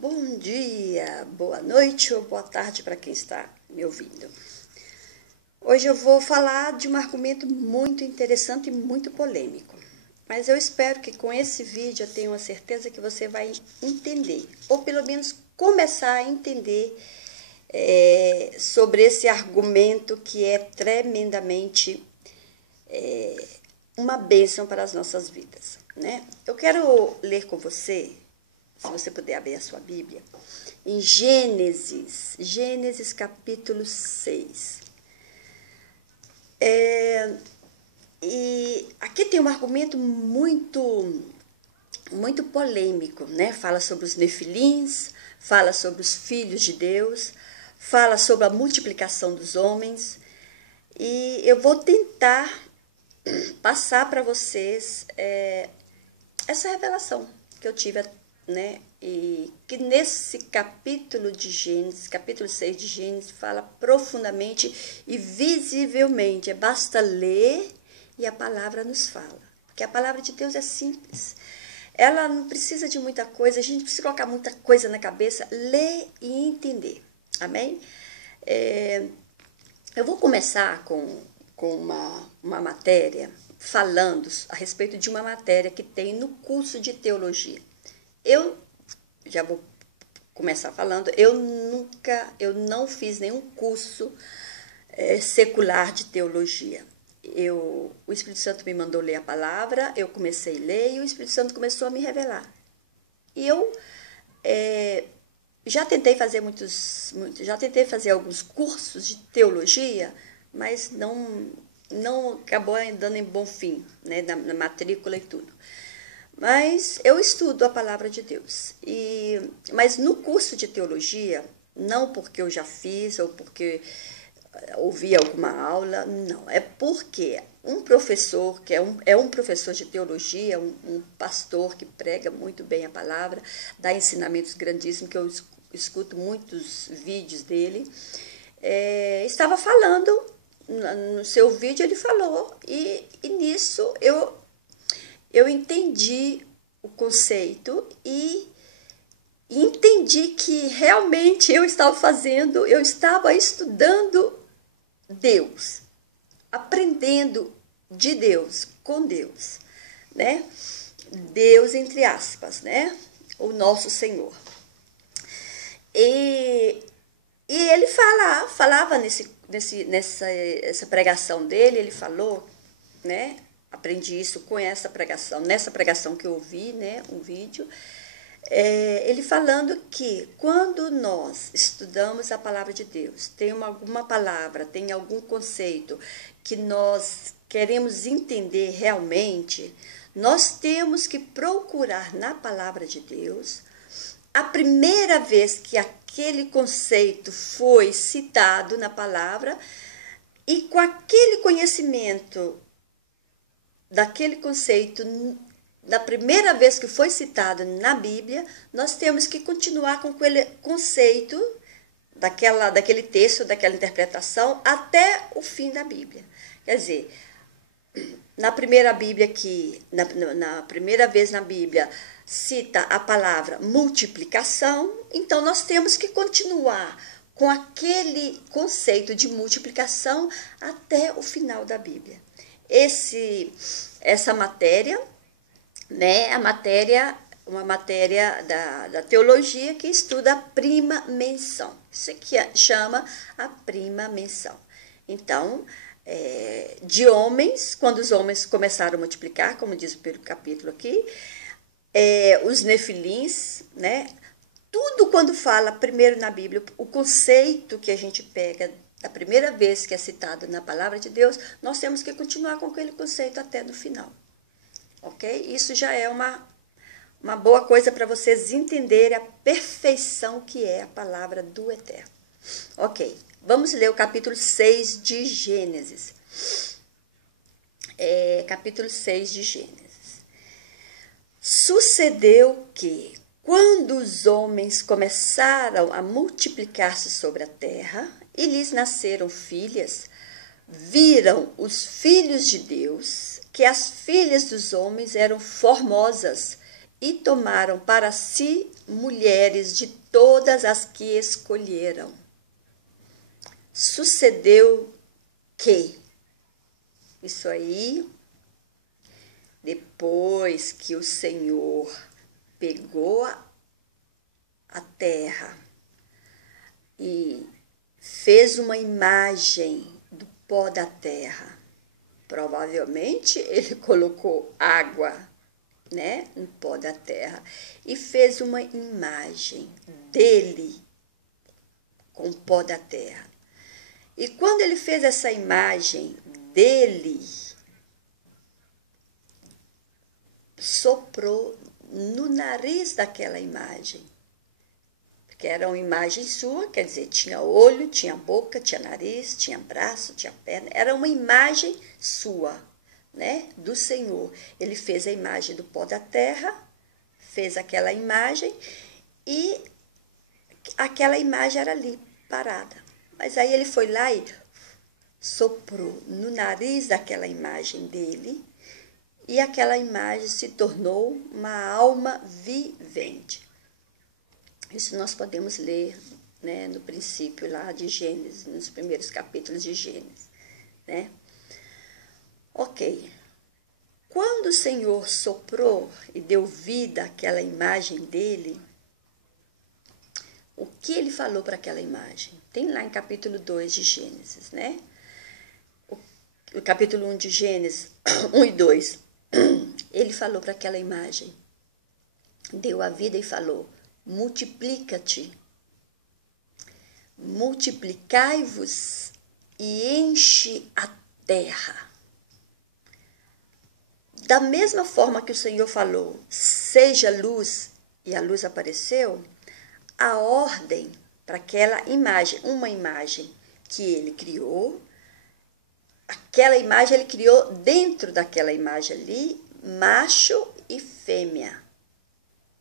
Bom dia, boa noite ou boa tarde para quem está me ouvindo. Hoje eu vou falar de um argumento muito interessante e muito polêmico. Mas eu espero que com esse vídeo eu tenha uma certeza que você vai entender, ou pelo menos começar a entender sobre esse argumento que é tremendamente uma bênção para as nossas vidas, né? Eu quero ler com você, se você puder abrir a sua Bíblia, em Gênesis capítulo 6. E aqui tem um argumento muito polêmico, né? Fala sobre os nefilins, fala sobre os filhos de Deus, fala sobre a multiplicação dos homens. E eu vou tentar passar para vocês essa revelação que eu tive, né? E que nesse capítulo de Gênesis, capítulo 6 de Gênesis, fala profundamente e visivelmente. Basta ler e a palavra nos fala. Porque a palavra de Deus é simples. Ela não precisa de muita coisa, a gente precisa colocar muita coisa na cabeça, ler e entender. Amém? Eu vou começar com uma matéria falando a respeito de uma matéria que tem no curso de teologia. Eu já vou começar falando, eu não fiz nenhum curso secular de teologia. O Espírito Santo me mandou ler a palavra, eu comecei a ler e o Espírito Santo começou a me revelar. E eu já tentei fazer alguns cursos de teologia, mas não acabou dando em bom fim, né, na matrícula e tudo. Mas eu estudo a palavra de Deus. Mas no curso de teologia, não porque eu já fiz ou porque ouvi alguma aula, não. É porque um professor, que é um professor de teologia, um pastor que prega muito bem a palavra, dá ensinamentos grandíssimos, que eu escuto muitos vídeos dele, estava falando, no seu vídeo ele falou, e nisso eu entendi o conceito e entendi que realmente eu estava estudando Deus, aprendendo de Deus, com Deus, né? Deus entre aspas, né? O nosso Senhor. E ele falava nessa pregação dele, ele falou, né? Aprendi isso com essa pregação, nessa pregação que eu ouvi, né, um vídeo, ele falando que quando nós estudamos a palavra de Deus, tem alguma palavra, tem algum conceito que nós queremos entender realmente, nós temos que procurar na palavra de Deus, a primeira vez que aquele conceito foi citado na palavra, e com aquele conhecimento daquele conceito, da primeira vez que foi citado na Bíblia, nós temos que continuar com aquele conceito daquele texto, daquela interpretação, até o fim da Bíblia. Quer dizer, na primeira vez na Bíblia cita a palavra multiplicação, então nós temos que continuar com aquele conceito de multiplicação até o final da Bíblia. Essa matéria, né, uma matéria da teologia que estuda a prima menção. Isso aqui chama a prima menção. Então, de homens, quando os homens começaram a multiplicar, como diz pelo capítulo aqui, os nefilins, né, tudo quando fala primeiro na Bíblia, o conceito que a gente pega da primeira vez que é citado na palavra de Deus, nós temos que continuar com aquele conceito até no final. Ok? Isso já é uma boa coisa para vocês entenderem a perfeição que é a palavra do Eterno. Ok, vamos ler o capítulo 6 de Gênesis. Capítulo 6 de Gênesis. Sucedeu que, quando os homens começaram a multiplicar-se sobre a terra, e lhes nasceram filhas, viram os filhos de Deus que as filhas dos homens eram formosas e tomaram para si mulheres de todas as que escolheram. Sucedeu que isso aí, depois que o Senhor pegou a terra e fez uma imagem do pó da terra, provavelmente ele colocou água, né, no pó da terra e fez uma imagem dele com o pó da terra. E quando ele fez essa imagem dele, soprou no nariz daquela imagem, porque era uma imagem sua, quer dizer, tinha olho, tinha boca, tinha nariz, tinha braço, tinha perna, era uma imagem sua, né, do Senhor. Ele fez a imagem do pó da terra, fez aquela imagem e aquela imagem era ali, parada. Mas aí ele foi lá e soprou no nariz daquela imagem dele e aquela imagem se tornou uma alma vivente. Isso nós podemos ler, né, no princípio lá de Gênesis, nos primeiros capítulos de Gênesis, né? Ok. Quando o Senhor soprou e deu vida àquela imagem dele, o que ele falou para aquela imagem? Tem lá em capítulo 2 de Gênesis, né? O capítulo 1 de Gênesis, 1 e 2. Ele falou para aquela imagem, deu a vida e falou: multiplica-te, multiplicai-vos e enche a terra. Da mesma forma que o Senhor falou, seja luz, e a luz apareceu, a ordem para aquela imagem, uma imagem que ele criou, aquela imagem ele criou dentro daquela imagem ali, macho e fêmea.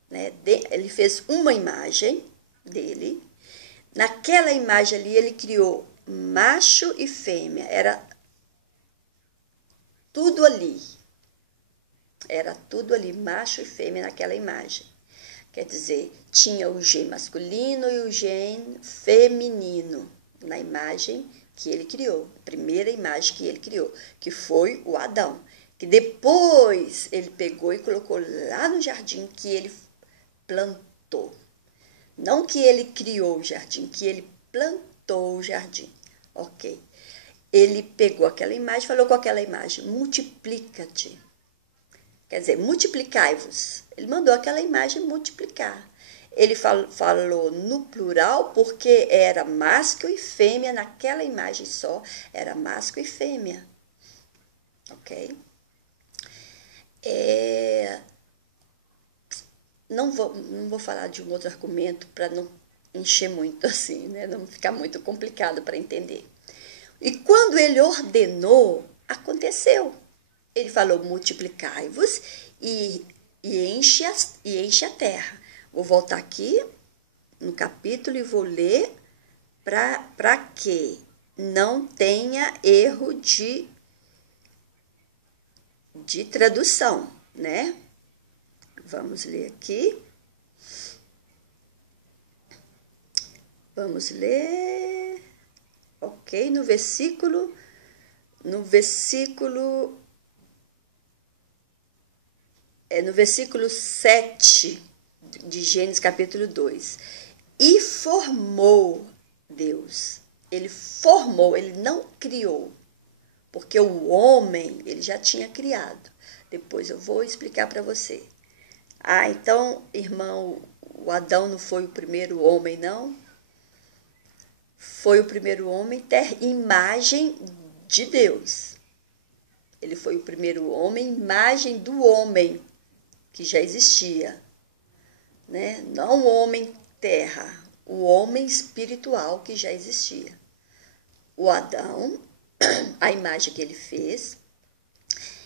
Né? Ele fez uma imagem dele, naquela imagem ali ele criou macho e fêmea, era tudo ali. Era tudo ali, macho e fêmea naquela imagem. Quer dizer, tinha o gene masculino e o gene feminino na imagem que ele criou, a primeira imagem que ele criou, que foi o Adão, que depois ele pegou e colocou lá no jardim que ele plantou. Não que ele criou o jardim, que ele plantou o jardim. Ok. Ele pegou aquela imagem, falou com aquela imagem, multiplica-te. Quer dizer, multiplicai-vos. Ele mandou aquela imagem multiplicar. Ele falou no plural porque era másculo e fêmea naquela imagem só. Era másculo e fêmea. Ok? Não vou falar de um outro argumento para não encher muito assim, né? Não ficar muito complicado para entender. E quando ele ordenou, aconteceu. Ele falou, multiplicai-vos e enche a terra. Vou voltar aqui no capítulo e vou ler para que não tenha erro de tradução, né? Vamos ler aqui. Vamos ler. Ok, no versículo 7 de Gênesis capítulo 2. E formou Deus. Ele formou, ele não criou. Porque o homem, ele já tinha criado. Depois eu vou explicar para você. Ah, então, irmão, o Adão não foi o primeiro homem, não? Foi o primeiro homem ter imagem de Deus. Ele foi o primeiro homem, imagem do homem que já existia, né? Não o homem terra, o homem espiritual que já existia. O Adão, a imagem que ele fez,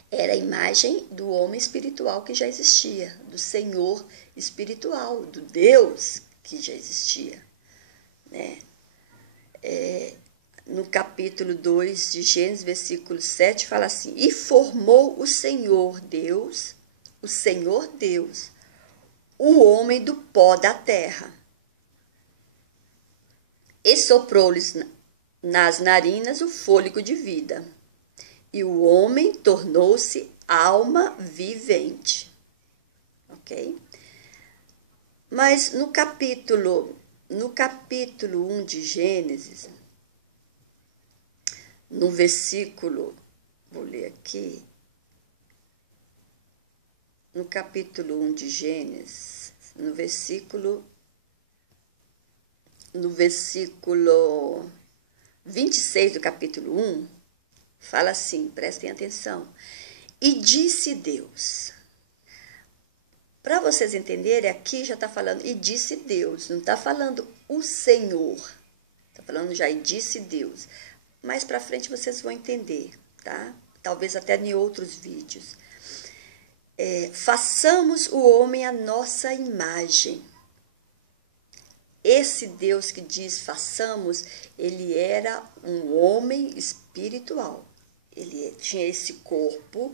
era a imagem do homem espiritual que já existia, do Senhor espiritual, do Deus que já existia, né? No capítulo 2 de Gênesis, versículo 7, fala assim: e formou o Senhor Deus, o homem do pó da terra e soprou-lhes nas narinas o fôlego de vida, e o homem tornou-se alma vivente. Ok? Mas no capítulo 1 de Gênesis, no versículo, vou ler aqui, no capítulo 1 de Gênesis, no versículo 26 do capítulo 1, fala assim, prestem atenção. E disse Deus. Para vocês entenderem, aqui já está falando, e disse Deus, não está falando o Senhor. Está falando já, e disse Deus. Mais para frente vocês vão entender, tá? Talvez até em outros vídeos. Façamos o homem à nossa imagem. Esse Deus que diz façamos, ele era um homem espiritual. Ele tinha esse corpo,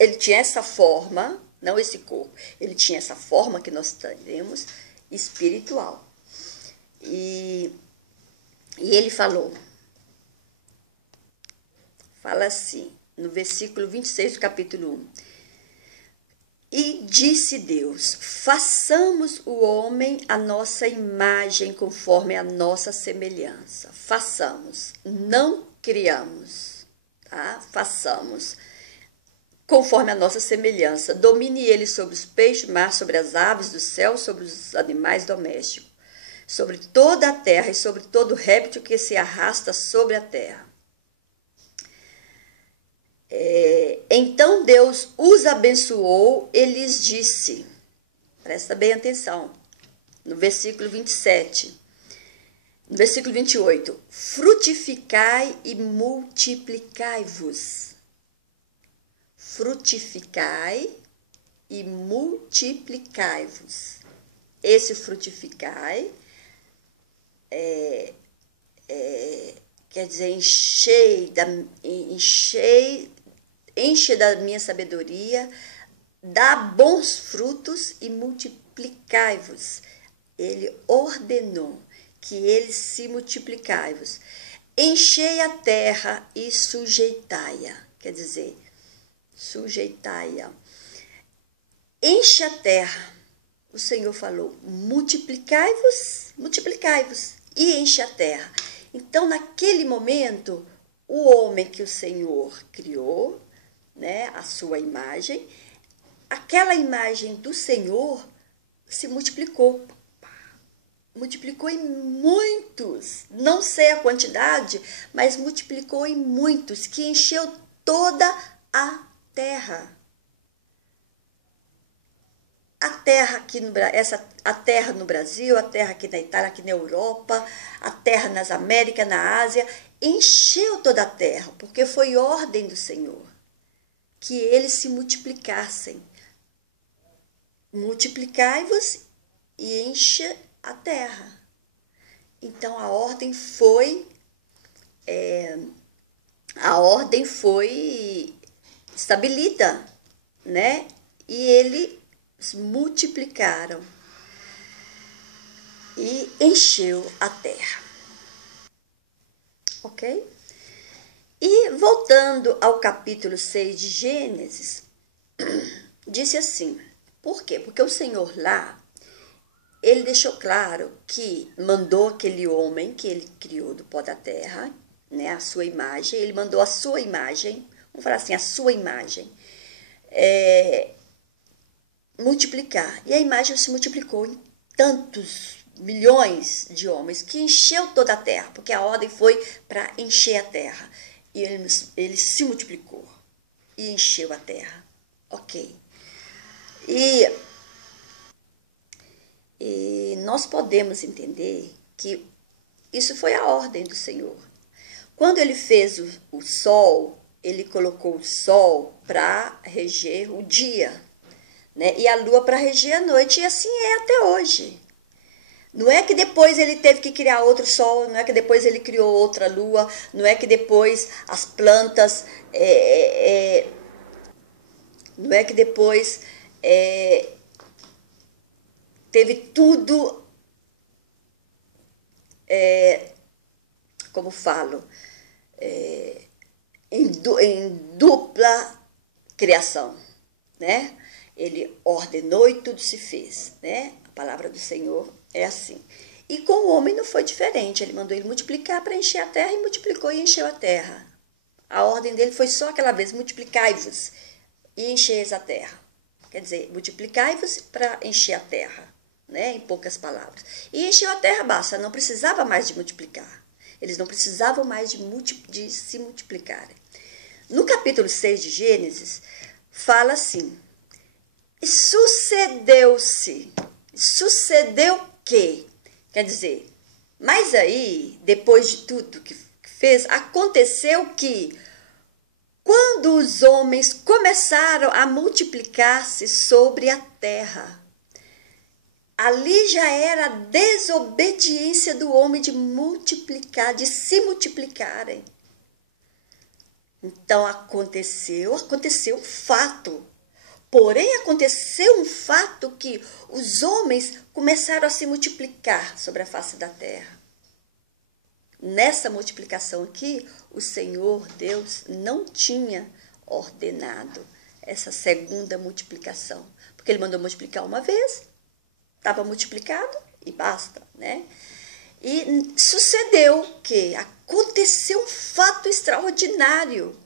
ele tinha essa forma, não esse corpo, ele tinha essa forma que nós temos, espiritual. E ele falou, fala assim, no versículo 26 do capítulo 1. E disse Deus, façamos o homem à nossa imagem, conforme a nossa semelhança. Façamos, não criamos, tá? Façamos, conforme a nossa semelhança. Domine ele sobre os peixes do mar, sobre as aves do céu, sobre os animais domésticos, sobre toda a terra e sobre todo réptil que se arrasta sobre a terra. Então Deus os abençoou e lhes disse, presta bem atenção, no versículo 27, no versículo 28, frutificai e multiplicai-vos. Frutificai e multiplicai-vos. Esse frutificai quer dizer, enche da minha sabedoria, dá bons frutos e multiplicai-vos. Ele ordenou que eles se multiplicai-vos. Enchei a terra e sujeitai-a. Quer dizer, sujeitai-a. Enche a terra. O Senhor falou, multiplicai-vos, multiplicai-vos e enche a terra. Então, naquele momento, o homem que o Senhor criou, né, a sua imagem, aquela imagem do Senhor se multiplicou. Multiplicou em muitos, não sei a quantidade, mas multiplicou em muitos, que encheu toda a terra. A terra aqui a terra no Brasil, a terra aqui na Itália, aqui na Europa, a terra nas Américas, na Ásia, encheu toda a terra, porque foi ordem do Senhor que eles se multiplicassem. Multiplicai-vos e enche a terra. Então a ordem foi estabelecida, né? E eles multiplicaram e encheu a terra. Ok? E voltando ao capítulo 6 de Gênesis, disse assim, por quê? Porque o Senhor lá, ele deixou claro que mandou aquele homem que ele criou do pó da terra, né, a sua imagem, ele mandou a sua imagem, vamos falar assim, a sua imagem, multiplicar. E a imagem se multiplicou em tantos milhões de homens que encheu toda a terra, porque a ordem foi para encher a terra. E ele se multiplicou e encheu a terra. Ok. E nós podemos entender que isso foi a ordem do Senhor. Quando ele fez o sol, ele colocou o sol para reger o dia, né? E a lua para reger a noite, e assim é até hoje. Não é que depois ele teve que criar outro sol, não é que depois ele criou outra lua, não é que depois as plantas, não é que depois teve tudo, como falo, em dupla criação, né? Ele ordenou e tudo se fez, né? A palavra do Senhor é assim. E com o homem não foi diferente. Ele mandou ele multiplicar para encher a terra e multiplicou e encheu a terra. A ordem dele foi só aquela vez: multiplicai-vos e encheis a terra. Quer dizer, multiplicai-vos para encher a terra, né? Em poucas palavras. E encheu a terra, basta, não precisava mais de multiplicar. Eles não precisavam mais de se multiplicarem. No capítulo 6 de Gênesis, fala assim: e sucedeu que, quer dizer, mas aí, depois de tudo que fez, aconteceu que, quando os homens começaram a multiplicar-se sobre a terra, ali já era a desobediência do homem de multiplicar, de se multiplicarem. Então aconteceu um fato. Porém, aconteceu um fato que os homens começaram a se multiplicar sobre a face da terra. Nessa multiplicação aqui, o Senhor Deus não tinha ordenado essa segunda multiplicação. Porque ele mandou multiplicar uma vez, estava multiplicado e basta, né? E sucedeu que aconteceu um fato extraordinário,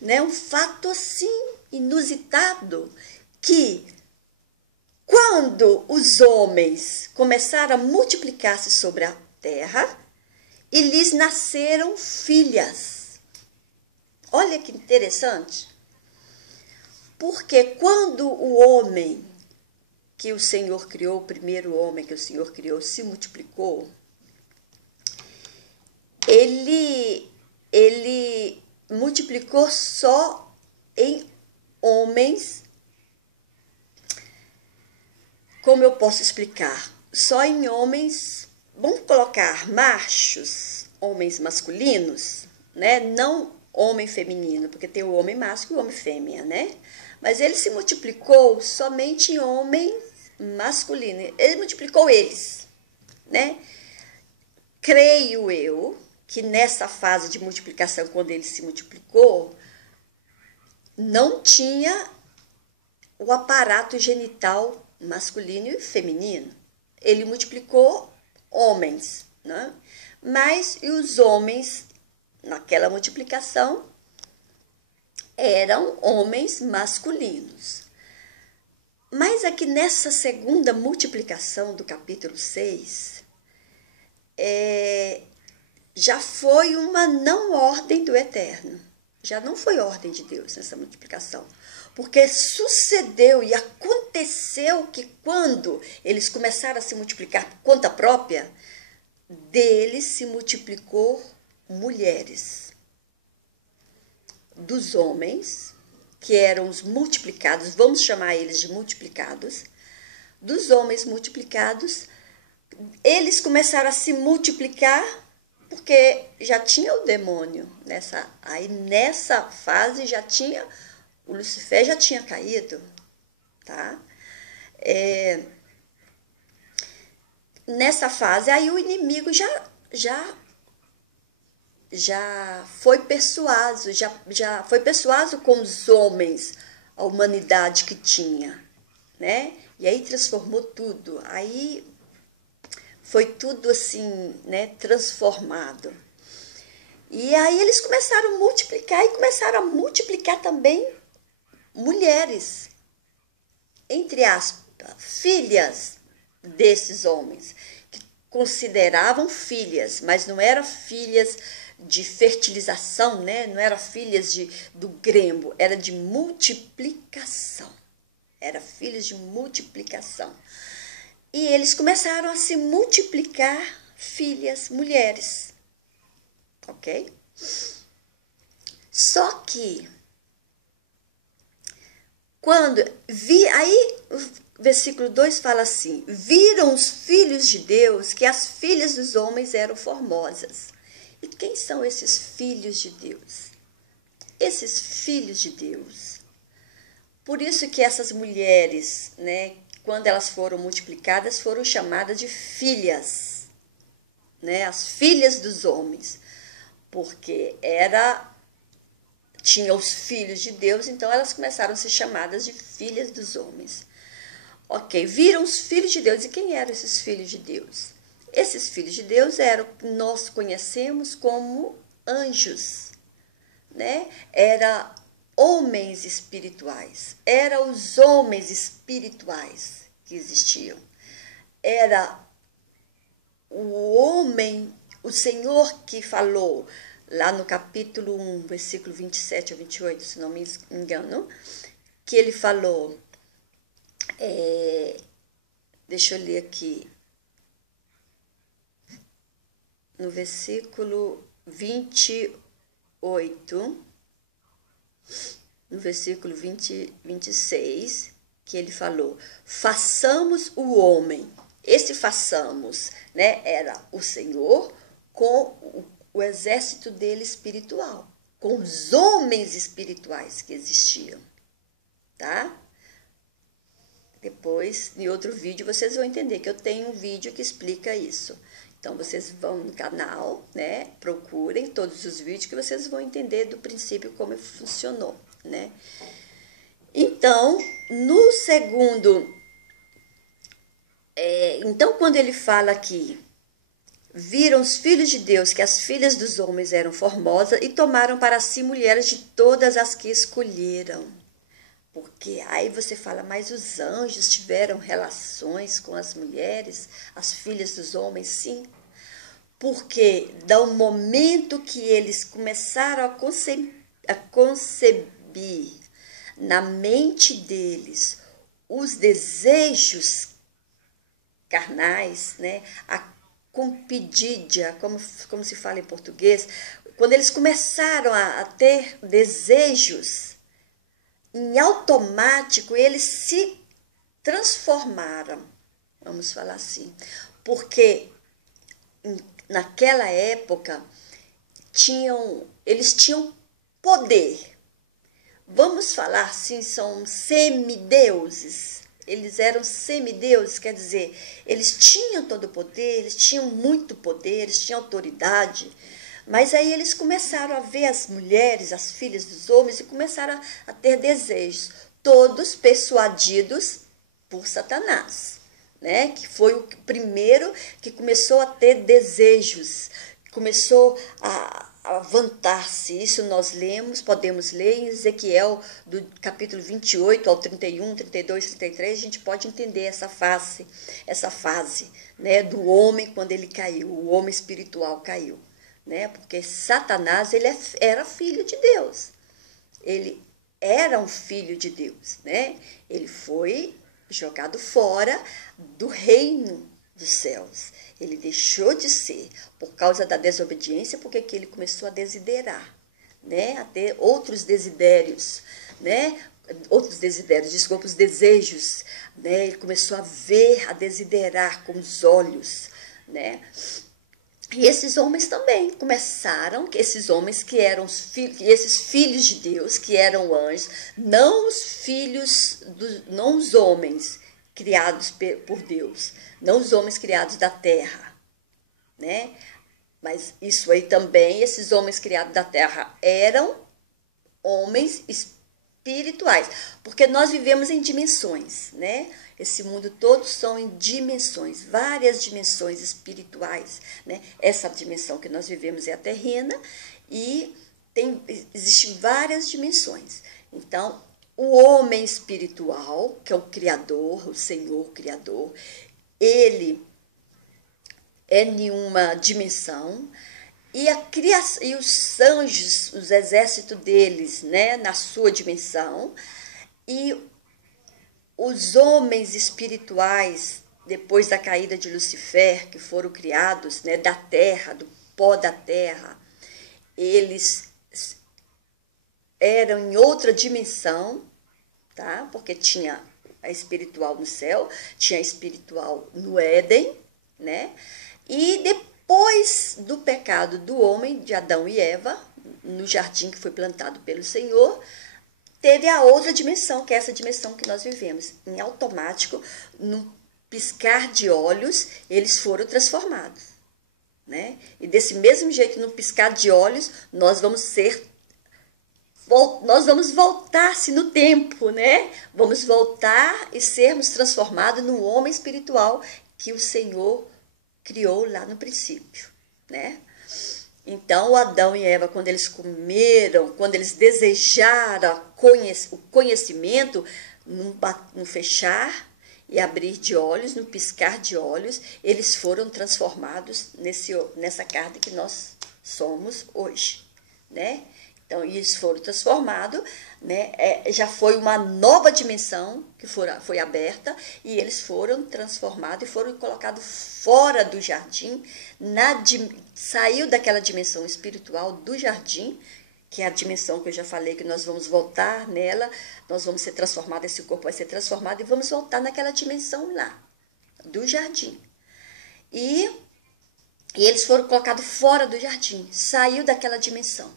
né? Um fato assim inusitado, que quando os homens começaram a multiplicar-se sobre a terra, e lhes nasceram filhas. Olha que interessante. Porque quando o homem que o Senhor criou, o primeiro homem que o Senhor criou, se multiplicou, ele multiplicou só em homens. Como eu posso explicar? Só em homens, vamos colocar machos, homens masculinos, né? Não homem feminino, porque tem o homem macho e o homem fêmea, né? Mas ele se multiplicou somente em homens masculinos. Ele multiplicou eles, né? Creio eu que nessa fase de multiplicação, quando ele se multiplicou, não tinha o aparato genital masculino e feminino. Ele multiplicou homens, né? Mas e os homens, naquela multiplicação, eram homens masculinos. Mas aqui nessa segunda multiplicação do capítulo 6, já foi uma não ordem do Eterno. Já não foi ordem de Deus nessa multiplicação. Porque sucedeu e aconteceu que, quando eles começaram a se multiplicar por conta própria, deles se multiplicou mulheres. Dos homens, que eram os multiplicados, vamos chamar eles de multiplicados, dos homens multiplicados, eles começaram a se multiplicar porque já tinha o demônio. Nessa fase já tinha, o Lucifer já tinha caído, tá? Nessa fase, aí o inimigo já foi persuasivo, já foi persuasivo com os homens, a humanidade que tinha, né? E aí transformou tudo. Aí foi tudo assim, né, transformado. E aí eles começaram a multiplicar, e começaram a multiplicar também mulheres, entre aspas, filhas desses homens, que consideravam filhas, mas não eram filhas de fertilização, né? Não eram filhas do grembo, era de multiplicação. Era filhos de multiplicação. E eles começaram a se multiplicar filhas, mulheres. Ok? Só que, aí o versículo 2 fala assim: viram os filhos de Deus que as filhas dos homens eram formosas. E quem são esses filhos de Deus? Esses filhos de Deus. Por isso que essas mulheres, né, quando elas foram multiplicadas, foram chamadas de filhas, né? As filhas dos homens, porque tinha os filhos de Deus, então elas começaram a ser chamadas de filhas dos homens. Ok, viram os filhos de Deus. E quem eram esses filhos de Deus? Esses filhos de Deus eram, nós conhecemos como anjos, né? Era homens espirituais, eram os homens espirituais que existiam. Era o homem, o Senhor que falou lá no capítulo 1, versículo 27 a 28, se não me engano, que ele falou, deixa eu ler aqui, no versículo 28, no versículo 26, que ele falou, façamos o homem. Esse façamos, né, era o Senhor com o exército dele espiritual, com os homens espirituais que existiam, tá? Depois, em outro vídeo, vocês vão entender que eu tenho um vídeo que explica isso. Então, vocês vão no canal, né? Procurem todos os vídeos que vocês vão entender do princípio como funcionou, né? Então, no segundo... então, quando ele fala aqui, viram os filhos de Deus que as filhas dos homens eram formosas e tomaram para si mulheres de todas as que escolheram. Porque aí você fala, mas os anjos tiveram relações com as mulheres, as filhas dos homens? Sim. Porque do momento que eles começaram a conceber na mente deles os desejos carnais, né? A concupiscência, como se fala em português, quando eles começaram a ter desejos, em automático eles se transformaram, vamos falar assim, porque naquela época eles tinham poder, vamos falar assim, são semideuses, eles eram semideuses, quer dizer, eles tinham todo o poder, eles tinham muito poder, eles tinham autoridade. Mas aí eles começaram a ver as mulheres, as filhas dos homens, e começaram a ter desejos, todos persuadidos por Satanás, né? Que foi o primeiro que começou a ter desejos, começou a vantar-se. Isso nós podemos ler em Ezequiel, do capítulo 28 ao 31, 32, 33, a gente pode entender essa fase, né, do homem quando ele caiu, o homem espiritual caiu. Né? Porque Satanás era filho de Deus, ele era um filho de Deus, né? Ele foi jogado fora do reino dos céus, ele deixou de ser por causa da desobediência, porque que ele começou a desiderar, né? A ter outros desidérios, né? Desculpa, os desejos, né? Ele começou a ver, a desiderar com os olhos, né? E esses homens também começaram, esses homens que eram esses filhos de Deus, que eram anjos, não os filhos, não os homens criados por Deus, não os homens criados da terra, né? Mas isso aí também, esses homens criados da terra eram homens espirituais, porque nós vivemos em dimensões, né? Esse mundo todo são em dimensões, várias dimensões espirituais, né? Essa dimensão que nós vivemos é a terrena e existem várias dimensões. Então, o homem espiritual, que é o Criador, o Senhor Criador, ele é em uma dimensão, e a criação, e os anjos, os exércitos deles, né, na sua dimensão, e os homens espirituais, depois da caída de Lucifer, que foram criados, né, da terra, do pó da terra, eles eram em outra dimensão, tá? Porque tinha a espiritual no céu, tinha a espiritual no Éden, né? E depois do pecado do homem, de Adão e Eva, no jardim que foi plantado pelo Senhor, teve a outra dimensão, que é essa dimensão que nós vivemos. Em automático, num piscar de olhos, eles foram transformados, né? E desse mesmo jeito, no piscar de olhos, nós vamos voltar-se no tempo, né? Vamos voltar e sermos transformados no homem espiritual que o Senhor criou lá no princípio, né? Então, o Adão e Eva, quando eles comeram, quando eles desejaram o conhecimento, no fechar e abrir de olhos, no piscar de olhos, eles foram transformados nessa carne que nós somos hoje, né? Então, eles foram transformados, né? Já foi uma nova dimensão que foi aberta e eles foram transformados e foram colocados fora do jardim, saiu daquela dimensão espiritual do jardim, que é a dimensão que eu já falei, que nós vamos voltar nela, nós vamos ser transformados, esse corpo vai ser transformado e vamos voltar naquela dimensão lá, do jardim. E eles foram colocados fora do jardim, saiu daquela dimensão.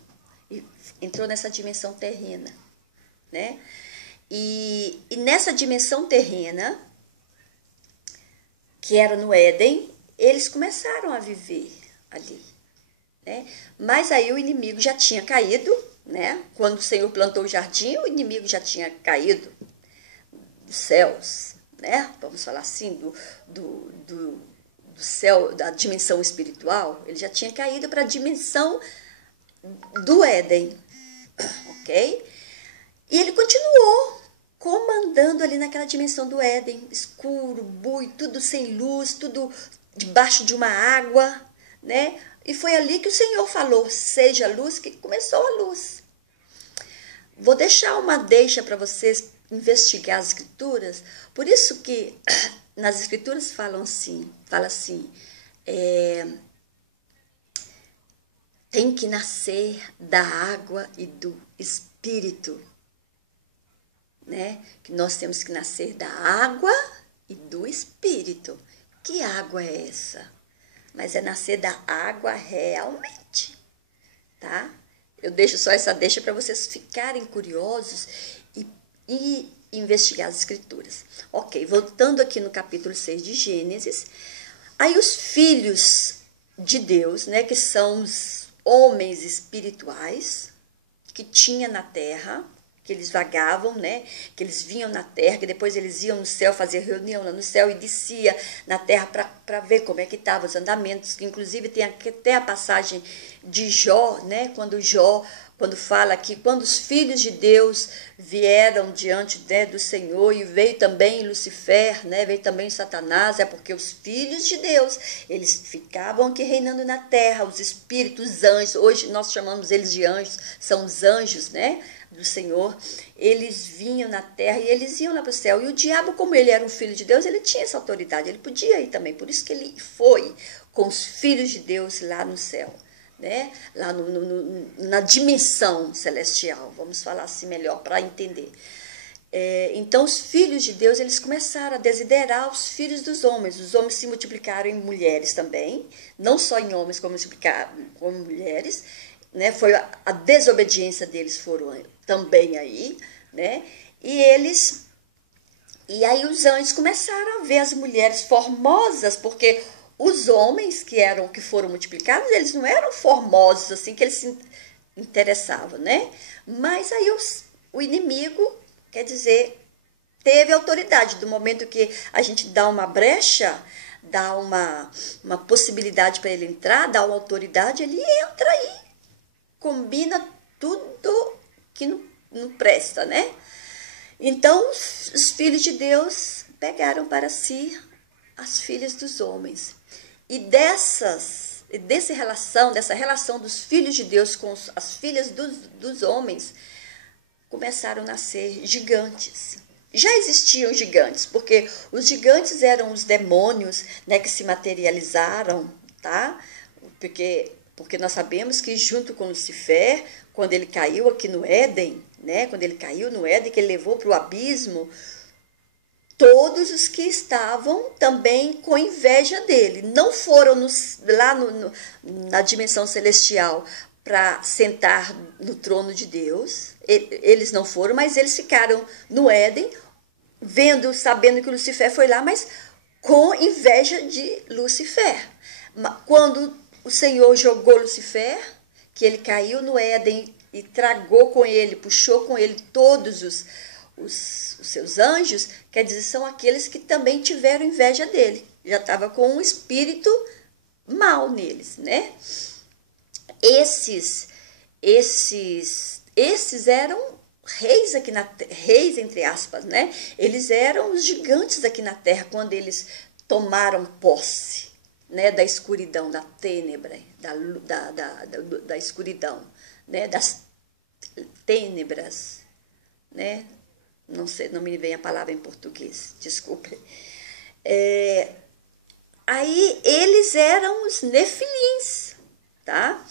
Entrou nessa dimensão terrena, né? E nessa dimensão terrena, que era no Éden, eles começaram a viver ali, né? Mas aí o inimigo já tinha caído, né? Quando o Senhor plantou o jardim, o inimigo já tinha caído dos céus, né? Vamos falar assim, do céu, da dimensão espiritual, ele já tinha caído para a dimensão do Éden, ok? E ele continuou comandando ali naquela dimensão do Éden, escuro, buio, tudo sem luz, tudo debaixo de uma água, né? E foi ali que o Senhor falou, seja luz, que começou a luz. Vou deixar uma deixa para vocês investigar as escrituras, por isso que nas escrituras fala assim, tem que nascer da água e do Espírito, né? Que nós temos que nascer da água e do Espírito. Que água é essa? Mas é nascer da água realmente, tá? Eu deixo só essa deixa para vocês ficarem curiosos e investigar as escrituras. Ok, voltando aqui no capítulo 6 de Gênesis, aí os filhos de Deus, né, que são os homens espirituais que tinha na terra, que eles vagavam, né? Que eles vinham na terra, que depois eles iam no céu fazer reunião lá no céu e descia na terra para ver como é que estavam os andamentos, que inclusive tem até a passagem de Jó, né? Quando fala que quando os filhos de Deus vieram diante, né, do Senhor, e veio também Lucifer, né, veio também Satanás, é porque os filhos de Deus, eles ficavam aqui reinando na terra, os espíritos, os anjos, hoje nós chamamos eles de anjos, são os anjos, né, do Senhor, eles vinham na terra e eles iam lá para o céu. E o diabo, como ele era um filho de Deus, ele tinha essa autoridade, ele podia ir também, por isso que ele foi com os filhos de Deus lá no céu, né? Lá na dimensão celestial, vamos falar assim melhor para entender. Então os filhos de Deus, eles começaram a desiderar os filhos dos homens. Os homens se multiplicaram em mulheres também, não só em homens, como multiplicaram como mulheres, né? Foi a desobediência deles foram também aí, né? E aí os anjos começaram a ver as mulheres formosas, porque os homens que foram multiplicados, eles não eram formosos assim, que eles se interessavam, né? Mas aí o inimigo, quer dizer, teve autoridade. Do momento que a gente dá uma brecha, dá uma possibilidade para ele entrar, dá uma autoridade, ele entra aí, combina tudo que não presta, né? Então, os filhos de Deus pegaram para si as filhas dos homens. E dessa relação dos filhos de Deus com as filhas dos homens, começaram a nascer gigantes. Já existiam gigantes, porque os gigantes eram os demônios, né, que se materializaram, tá? Porque nós sabemos que junto com Lucifer, quando ele caiu aqui no Éden, né, quando ele caiu no Éden, que ele levou para o abismo, todos os que estavam também com inveja dele, não foram lá na dimensão celestial para sentar no trono de Deus, Eles não foram, mas eles ficaram no Éden, sabendo que Lucifer foi lá, mas com inveja de Lucifer. Quando o Senhor jogou Lucifer, que ele caiu no Éden e tragou com ele, puxou com ele todos os seus anjos, quer dizer, são aqueles que também tiveram inveja dele. Já estava com um espírito mal neles, né? Esses eram reis aqui reis, entre aspas, né? Eles eram os gigantes aqui na terra quando eles tomaram posse, né, da escuridão, da tênebra, da escuridão, né, das tênebras, né? Não sei, não me vem a palavra em português, desculpe. Aí eles eram os nefilins, tá?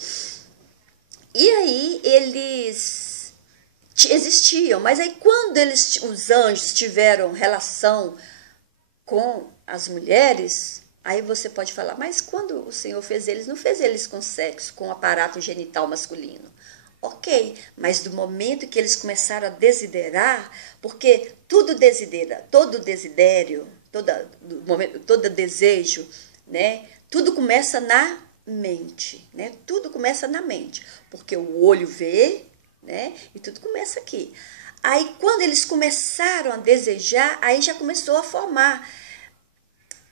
E aí eles existiam, mas aí quando os anjos tiveram relação com as mulheres, aí você pode falar, mas quando o Senhor fez eles, não fez eles com sexo, com aparato genital masculino. Ok, mas do momento que eles começaram a desiderar, porque todo desidério, todo desejo, né, tudo começa na mente, né? Tudo começa na mente, porque o olho vê, né? E tudo começa aqui. Aí quando eles começaram a desejar, aí já começou a formar.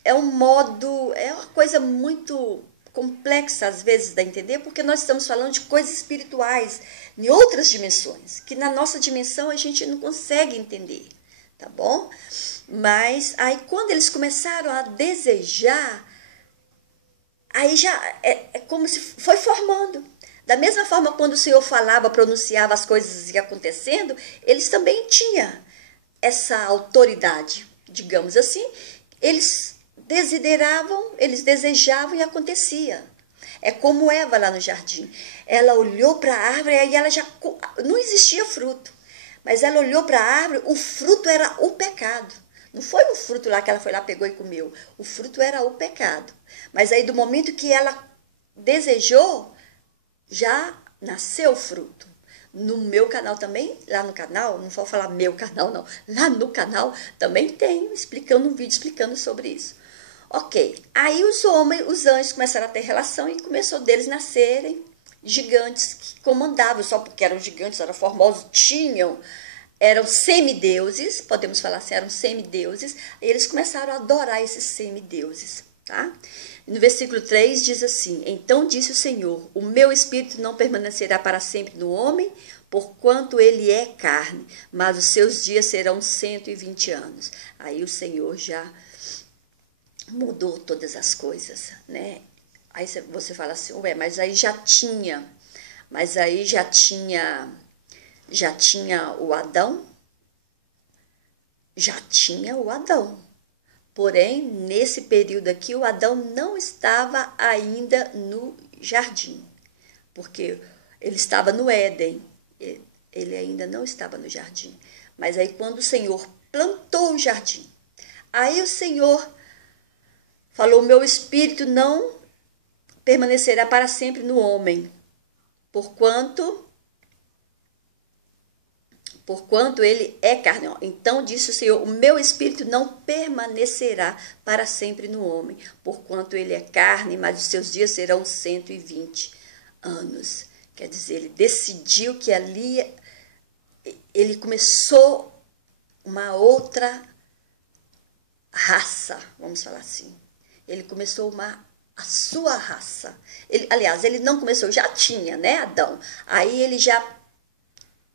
É uma coisa muito complexa às vezes de entender, porque nós estamos falando de coisas espirituais, em outras dimensões, que na nossa dimensão a gente não consegue entender, tá bom? Mas aí quando eles começaram a desejar, aí já é como se foi formando. Da mesma forma, quando o Senhor falava, pronunciava as coisas e acontecendo, eles também tinham essa autoridade, digamos assim. Eles desideravam, eles desejavam e acontecia. É como Eva lá no jardim. Ela olhou para a árvore e aí ela já não existia fruto. Mas ela olhou para a árvore, o fruto era o pecado. Não foi o fruto lá que ela foi lá, pegou e comeu. O fruto era o pecado. Mas aí do momento que ela desejou, já nasceu o fruto. No meu canal também, lá no canal, não vou falar meu canal não, lá no canal também tem um vídeo explicando sobre isso. Ok, aí os anjos começaram a ter relação e começou deles nascerem gigantes que comandavam, só porque eram gigantes, eram formosos, eram semideuses, podemos falar assim, eram semideuses, e eles começaram a adorar esses semideuses, tá? No versículo 3 diz assim, então disse o Senhor, o meu espírito não permanecerá para sempre no homem, porquanto ele é carne, mas os seus dias serão 120 anos. Aí o Senhor já mudou todas as coisas, né? Aí você fala assim, ué, mas aí já tinha o Adão? Já tinha o Adão. Porém, nesse período aqui, o Adão não estava ainda no jardim, porque ele estava no Éden, ele ainda não estava no jardim. Mas aí quando o Senhor plantou o jardim, aí o Senhor falou, meu espírito não permanecerá para sempre no homem, porquanto ele é carne. Então disse o Senhor, o meu espírito não permanecerá para sempre no homem, porquanto ele é carne, mas os seus dias serão 120 anos. Quer dizer, ele decidiu que ali ele começou uma outra raça, vamos falar assim. Ele começou a sua raça. Aliás, ele não começou, já tinha, né, Adão? Aí ele já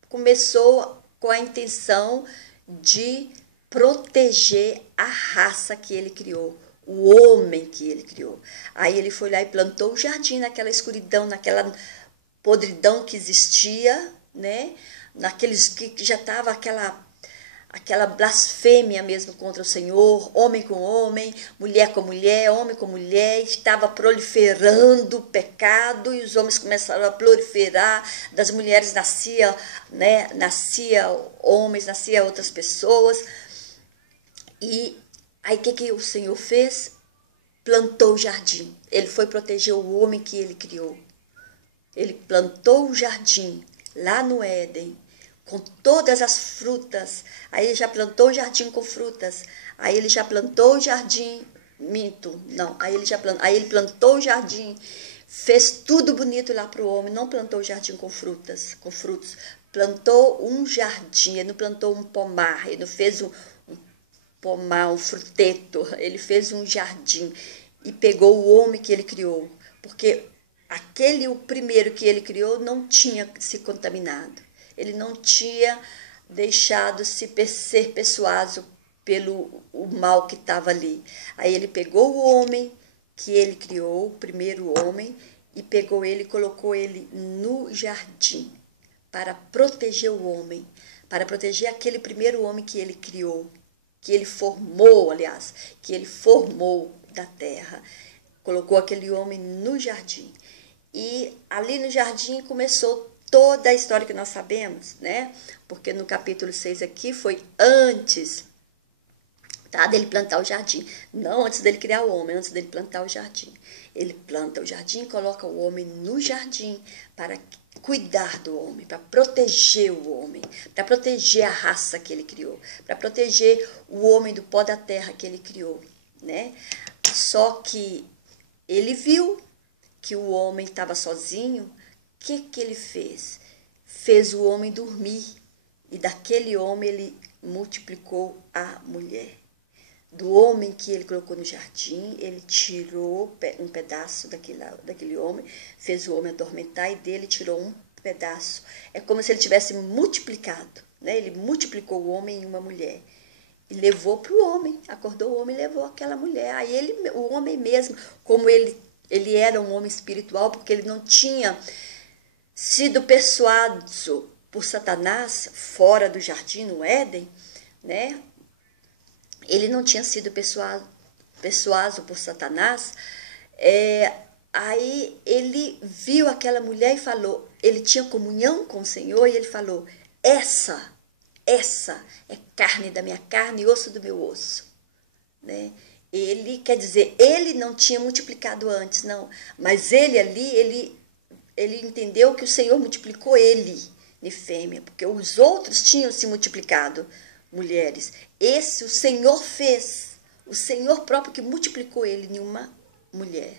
começou com a intenção de proteger a raça que ele criou, o homem que ele criou. Aí ele foi lá e plantou o jardim naquela escuridão, naquela podridão que existia, né? Naqueles que já estava aquela blasfêmia mesmo contra o Senhor, homem com homem, mulher com mulher, homem com mulher, estava proliferando o pecado e os homens começaram a proliferar, das mulheres nascia homens, nascia outras pessoas. E aí o que o Senhor fez? Plantou o jardim. Ele foi proteger o homem que ele criou. Ele plantou o jardim lá no Éden, com todas as frutas. Aí ele já plantou o jardim com frutas. Aí ele já plantou o jardim, minto, não. Aí ele plantou o jardim, fez tudo bonito lá para o homem. Não plantou o jardim com frutas, com frutos. Plantou um jardim, ele não plantou um pomar, ele não fez um pomar, um fruteto. Ele fez um jardim e pegou o homem que ele criou, porque o primeiro que ele criou não tinha se contaminado. Ele não tinha deixado se ser persuado pelo o mal que estava ali. Aí ele pegou o homem que ele criou, o primeiro homem, e pegou ele e colocou ele no jardim para proteger o homem, para proteger aquele primeiro homem que ele criou, que ele formou, aliás, que ele formou da terra. Colocou aquele homem no jardim. E ali no jardim começou toda a história que nós sabemos, né? Porque no capítulo 6 aqui foi antes, tá, dele plantar o jardim. Não antes dele criar o homem, antes dele plantar o jardim. Ele planta o jardim, coloca o homem no jardim para cuidar do homem, para proteger o homem, para proteger a raça que ele criou, para proteger o homem do pó da terra que ele criou, né? Só que ele viu que o homem estava sozinho. O que ele fez? Fez o homem dormir, e daquele homem ele multiplicou a mulher. Do homem que ele colocou no jardim, ele tirou um pedaço daquele homem, fez o homem adormentar, e dele tirou um pedaço. É como se ele tivesse multiplicado, né? Ele multiplicou o homem em uma mulher e levou para o homem, acordou o homem e levou aquela mulher. Aí o homem mesmo, como ele era um homem espiritual, porque ele não tinha sido persuadido por Satanás fora do jardim, no Éden, né? Ele não tinha sido persuadido por Satanás. Aí ele viu aquela mulher e falou, ele tinha comunhão com o Senhor, e ele falou, essa é carne da minha carne e osso do meu osso, né? Ele, quer dizer, ele não tinha multiplicado antes, não, mas ele ali, ele entendeu que o Senhor multiplicou ele em fêmea, porque os outros tinham se multiplicado, mulheres. Esse o Senhor fez, o Senhor próprio que multiplicou ele em uma mulher.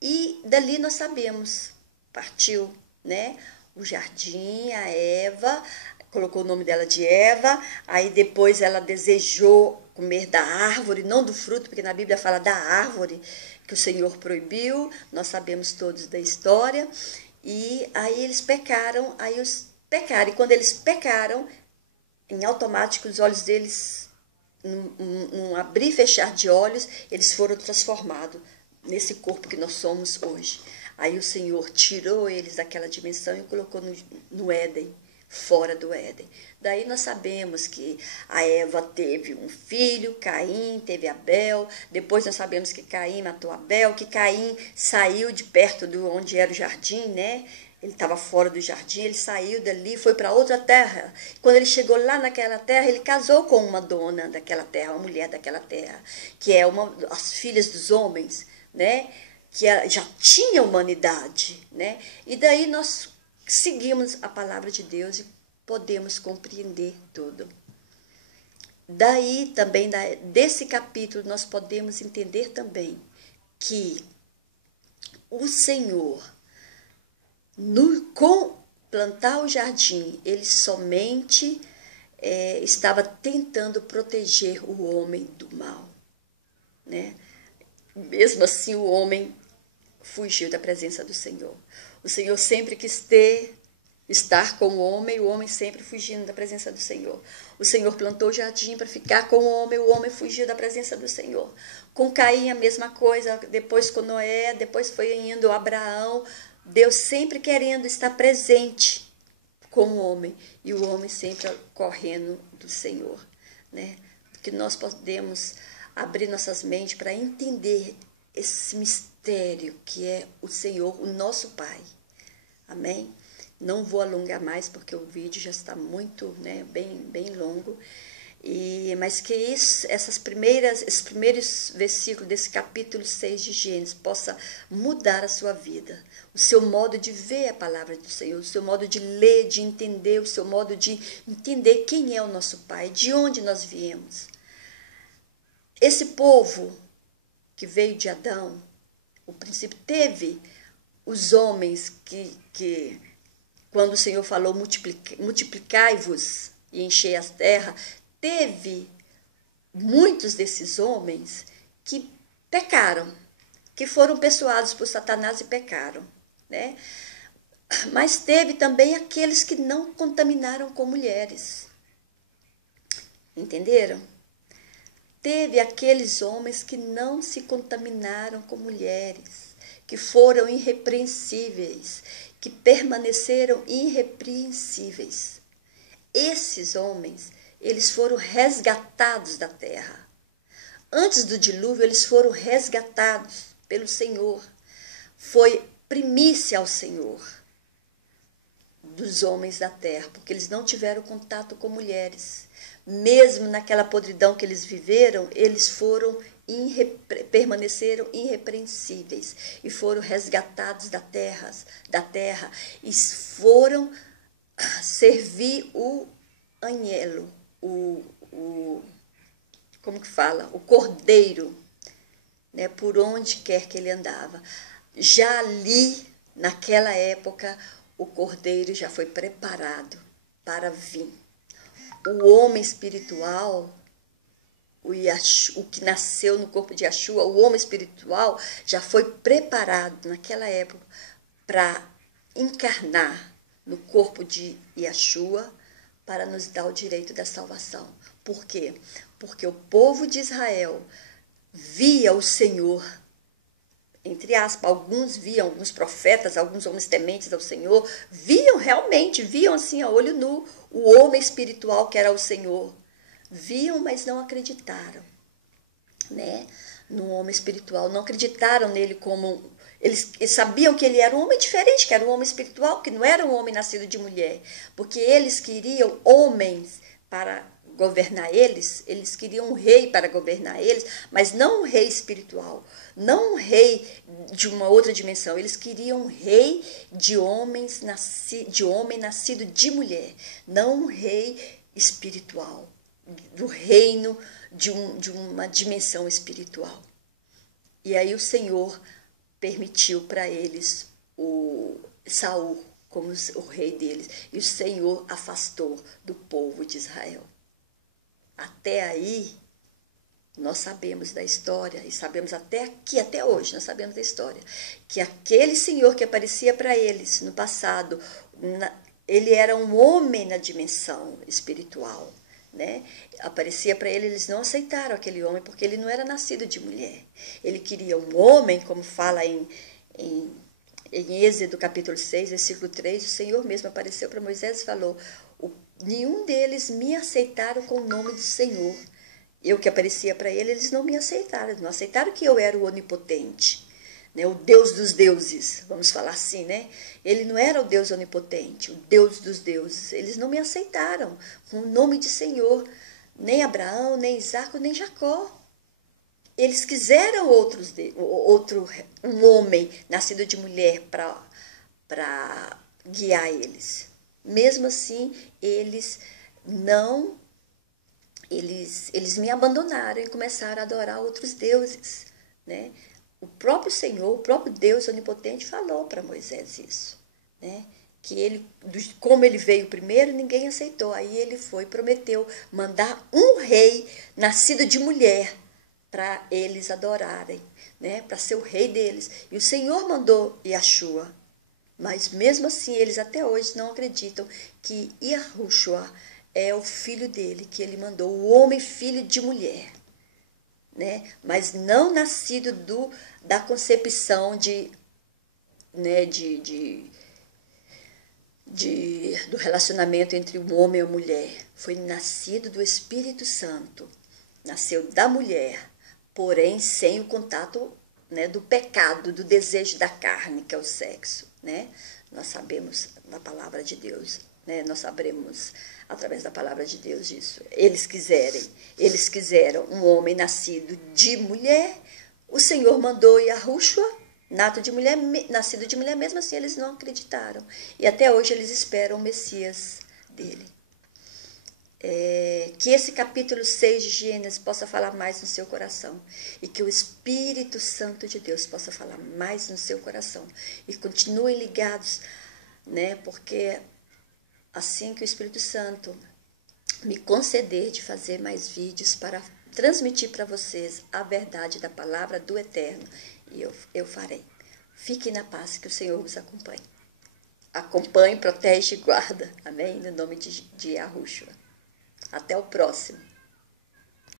E dali nós sabemos, partiu, né? O jardim, a Eva, colocou o nome dela de Eva, aí depois ela desejou comer da árvore, não do fruto, porque na Bíblia fala da árvore que o Senhor proibiu, nós sabemos todos da história, e aí eles pecaram, e quando eles pecaram, em automático os olhos deles, num abrir e fechar de olhos, eles foram transformados nesse corpo que nós somos hoje. Aí o Senhor tirou eles daquela dimensão e colocou no Éden, fora do Éden. Daí nós sabemos que a Eva teve um filho, Caim, teve Abel. Depois nós sabemos que Caim matou Abel, que Caim saiu de perto de onde era o jardim, né? Ele estava fora do jardim, ele saiu dali, foi para outra terra. Quando ele chegou lá naquela terra, ele casou com uma dona daquela terra, uma mulher daquela terra, que é as filhas dos homens, né? Que já tinha humanidade, né? E daí nós seguimos a palavra de Deus e podemos compreender tudo. Daí também, desse capítulo, nós podemos entender também que o Senhor, com plantar o jardim, ele somente estava tentando proteger o homem do mal, né? Mesmo assim, o homem fugiu da presença do Senhor. O Senhor sempre quis estar com o homem sempre fugindo da presença do Senhor. O Senhor plantou o jardim para ficar com o homem fugiu da presença do Senhor. Com Caim a mesma coisa, depois com Noé, depois foi indo Abraão, Deus sempre querendo estar presente com o homem, e o homem sempre correndo do Senhor, né? Que nós podemos abrir nossas mentes para entender esse mistério que é o Senhor, o nosso Pai. Amém? Não vou alongar mais porque o vídeo já está muito, né, bem longo. Mas que esses primeiros versículos desse capítulo 6 de Gênesis possa mudar a sua vida, o seu modo de ver a palavra do Senhor, o seu modo de ler, de entender, o seu modo de entender quem é o nosso Pai, de onde nós viemos. Esse povo que veio de Adão, o princípio teve os homens que quando o Senhor falou multiplicai-vos e enchei a terra, teve muitos desses homens que pecaram, que foram persuados por Satanás e pecaram, né? Mas teve também aqueles que não contaminaram com mulheres. Entenderam? Teve aqueles homens que não se contaminaram com mulheres, que foram irrepreensíveis, que permaneceram irrepreensíveis. Esses homens, eles foram resgatados da terra. Antes do dilúvio, eles foram resgatados pelo Senhor. Foi primícia ao Senhor dos homens da terra, porque eles não tiveram contato com mulheres. Mesmo naquela podridão que eles viveram, eles permaneceram irrepreensíveis e foram resgatados da terra e foram servir o anhelo, como que fala? O cordeiro, né, por onde quer que ele andava. Já ali, naquela época, o cordeiro já foi preparado para vir. O homem espiritual, o que nasceu no corpo de Yeshua, o homem espiritual já foi preparado naquela época para encarnar no corpo de Yeshua para nos dar o direito da salvação. Por quê? Porque o povo de Israel via o Senhor, entre aspas, alguns viam, alguns profetas, alguns homens tementes ao Senhor, viam assim a olho nu o homem espiritual que era o Senhor. Viam, mas não acreditaram, né? No homem espiritual, não acreditaram nele como... Eles sabiam que ele era um homem diferente, que era um homem espiritual, que não era um homem nascido de mulher, porque eles queriam homens para governar eles queriam um rei para governar eles, mas não um rei espiritual, não um rei de uma outra dimensão, eles queriam um rei de homem nascido de mulher, não um rei espiritual, do reino de uma dimensão espiritual. E aí o Senhor permitiu para eles o Saul como o rei deles, e o Senhor afastou do povo de Israel. Até aí, nós sabemos da história, e sabemos até hoje, nós sabemos da história, que aquele Senhor que aparecia para eles no passado, ele era um homem na dimensão espiritual, né? Aparecia para eles não aceitaram aquele homem, porque ele não era nascido de mulher. Ele queria um homem, como fala em Êxodo capítulo 6, versículo 3, o Senhor mesmo apareceu para Moisés e falou: nenhum deles me aceitaram com o nome do Senhor. Eu que aparecia para eles não me aceitaram. Não aceitaram que eu era o onipotente, né? O Deus dos deuses, vamos falar assim, né? Ele não era o Deus onipotente, o Deus dos deuses. Eles não me aceitaram com o nome de Senhor. Nem Abraão, nem Isaque, nem Jacó. Eles quiseram um homem nascido de mulher para guiar eles. Mesmo assim, eles me abandonaram e começaram a adorar outros deuses, né? O próprio Senhor, o próprio Deus onipotente falou para Moisés isso, né? Que como ele veio primeiro, ninguém aceitou. Aí ele prometeu mandar um rei nascido de mulher para eles adorarem, né? Para ser o rei deles. E o Senhor mandou Yeshua. Mas mesmo assim, eles até hoje não acreditam que Yahushua é o filho dele, que ele mandou, o homem filho de mulher, né? Mas não nascido da concepção do relacionamento entre um homem e uma mulher. Foi nascido do Espírito Santo, nasceu da mulher, porém sem o contato, né, do pecado, do desejo da carne, que é o sexo, né? Nós sabemos na palavra de Deus, né? Nós sabemos através da palavra de Deus disso. Eles quiseram um homem nascido de mulher, o Senhor mandou Yahushua, nascido de mulher, mesmo assim eles não acreditaram. E até hoje eles esperam o Messias dele. Que esse capítulo 6 de Gênesis possa falar mais no seu coração e que o Espírito Santo de Deus possa falar mais no seu coração e continuem ligados, né? Porque assim que o Espírito Santo me conceder de fazer mais vídeos para transmitir para vocês a verdade da palavra do Eterno, e eu farei. Fiquem na paz, que o Senhor os acompanhe. Acompanhe, protege e guarda. Amém? No nome de Yahushua. Até o próximo.